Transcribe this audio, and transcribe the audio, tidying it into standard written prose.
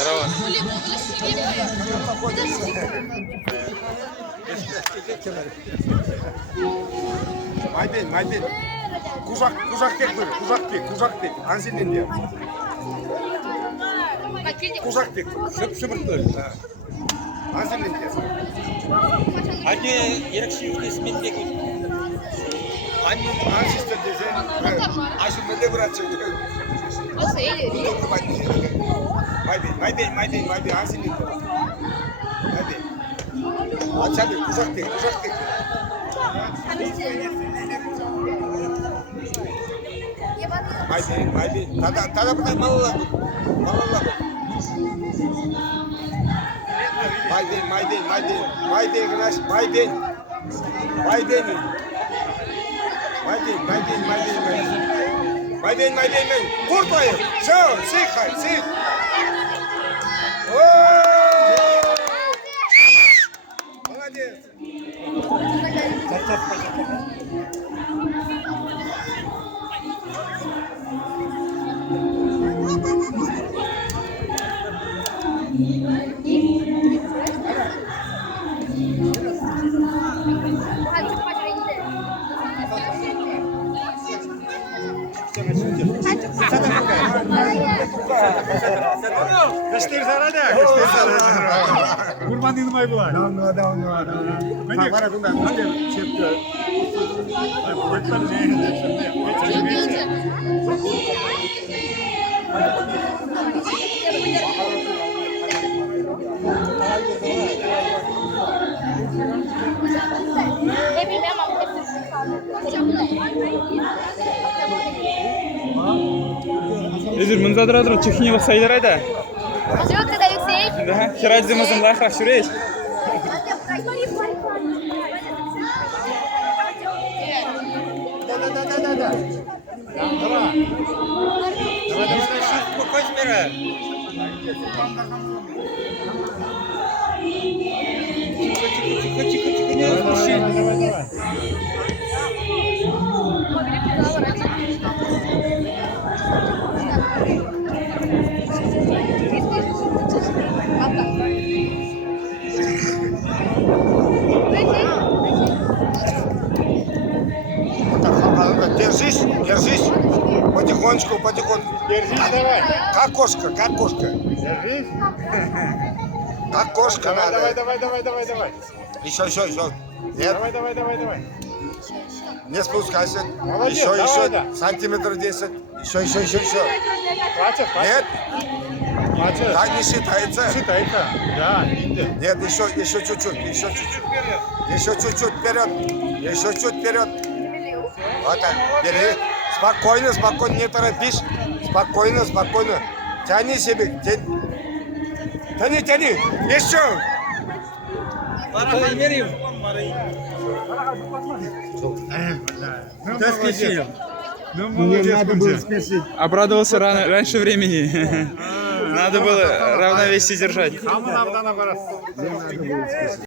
Здорово. Майбен. Кужак тек бер, кужак тек. Ансиден де. Кужак тек. Шыбыртыр. Ансиден де. Anne gerekçe ismini de Ансистер десе. Ашымды братчы. Майбен, ансиден де. Майбен. Açadı, kuzak tek. Майбен. Tada bırak malala. Майбен. Kurtayım. Sık. Молодец. Göster sana da. Kurban dinlemeye bular. Давно. Beni var bundan. Hadi çekti. Bakın Özür mınzadıradır Çekin'e bak sayılara da. Все, когда Алексей. Да, херать замазан лахрах шуреш. Да. Давай. Спокойно собирай. Тихо, не разрушай. Держись. Потихонечку. Держись, давай. Как кошка. Держись. Как кошка надо. Давай. Еще. Нет, Давай. не спускайся. Молодец, Еще. давай, да. Сантиметр 10. Еще. Хватит. Нет, Хватит. так не считается. Считается. Да, иди. Нет, еще чуть-чуть. Еще чуть-чуть вперед. Вот так. Бери. Спокойно, не торопись. Спокойно. Тяни себе. Тяни. Еще. Парахай верим. Ты спешил. Ну, молодец, надо было спешить. Обрадовался раньше времени. Надо было равновесие держать. Самый надо